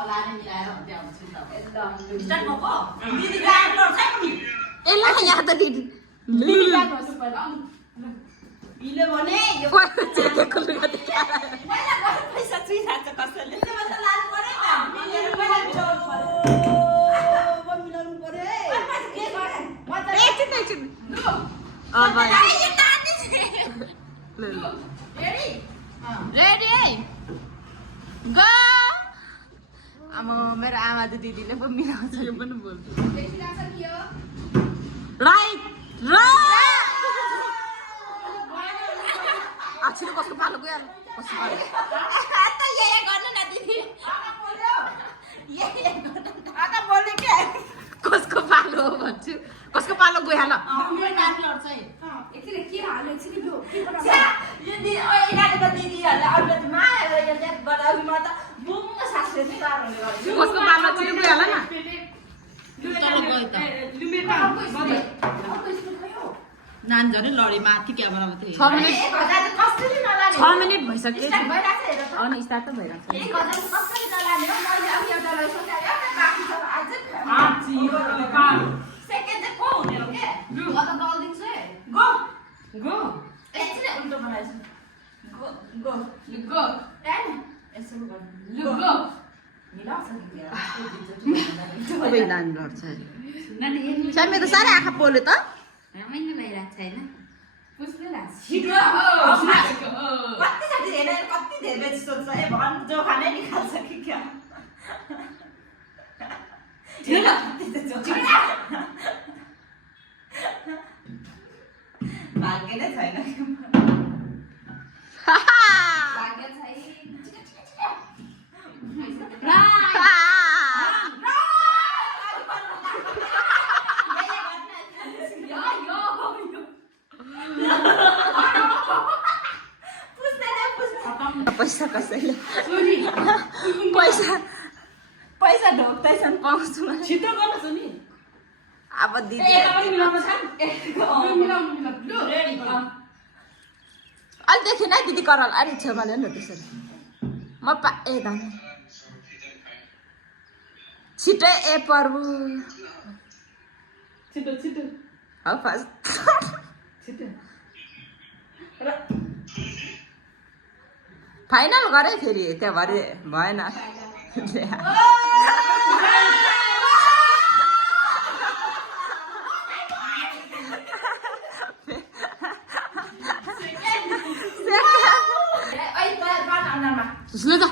खोलाले मिलाएर भन्दै आउँछु नि त एकदम स्टार्ट भएको दिदी गायब गर्छ नि ए ल यहाँ त दिदी दिदी जानुहोस् पहिला बिले भने यो चेकेको लुगा देखा पहिला गएर पैसा चुइराछ कसैले त्यसमा त लानु पर्यो नि मिलाउनु पर्यो मिलाउनु पर्यो के गर्ने एकछिन एकछिन लु अब रेडी रेडी है गो अब मेरो आमा त दिदीले पो मिलाउँछ यो पनि बोल्छु देखिरहेछ नि यो राइट राइट आछिलो कसको पालो गयो कसको पालो त यही गर्नु न दिदी यही गर्नु आका बोल्ने के कसको पालो हो भन्छु कसको पालो गयो ल मेरो नानी लड्छ है एकछिन के हाल्यो एकछिन यो के यो दिदी यिनीहरूको दिदीहरूले अरूले त माया गरेर ल्यापबाट म त बुङ्ग सासले साह्रो गर्छु कसको पालो चाहिँ गयो होला न नानी झन् लडे माथि क्यामेरा मात्रै 6 मिनेट 6 मिनेट भइसक्यो अनि स्टार्ट त भइरहेको छ सबै नानी लड्छ सामी त साह्रै आँखा पोल्यो त रमाइलो भइरहेको छैन कति धेरै सोध्छ ए भन जोखा नै निकाल्छ कि क्या भाग्य नै छैन भाग्य छैन पैसा कसैले पैसा पैसा ढोक्दैछन् पाउँछु छिटो गर्नुहोस् नि अब दिदी अलिदेखि नै दिदी करल अलिक छेउमा ल्याउनु न त्यसरी म ए धान छिटो ए प्रभु छिटो छिटो हो फर्स्ट छिटो फाइनल गरे फेरि त्यहाँ भरे भएन सुन्नु त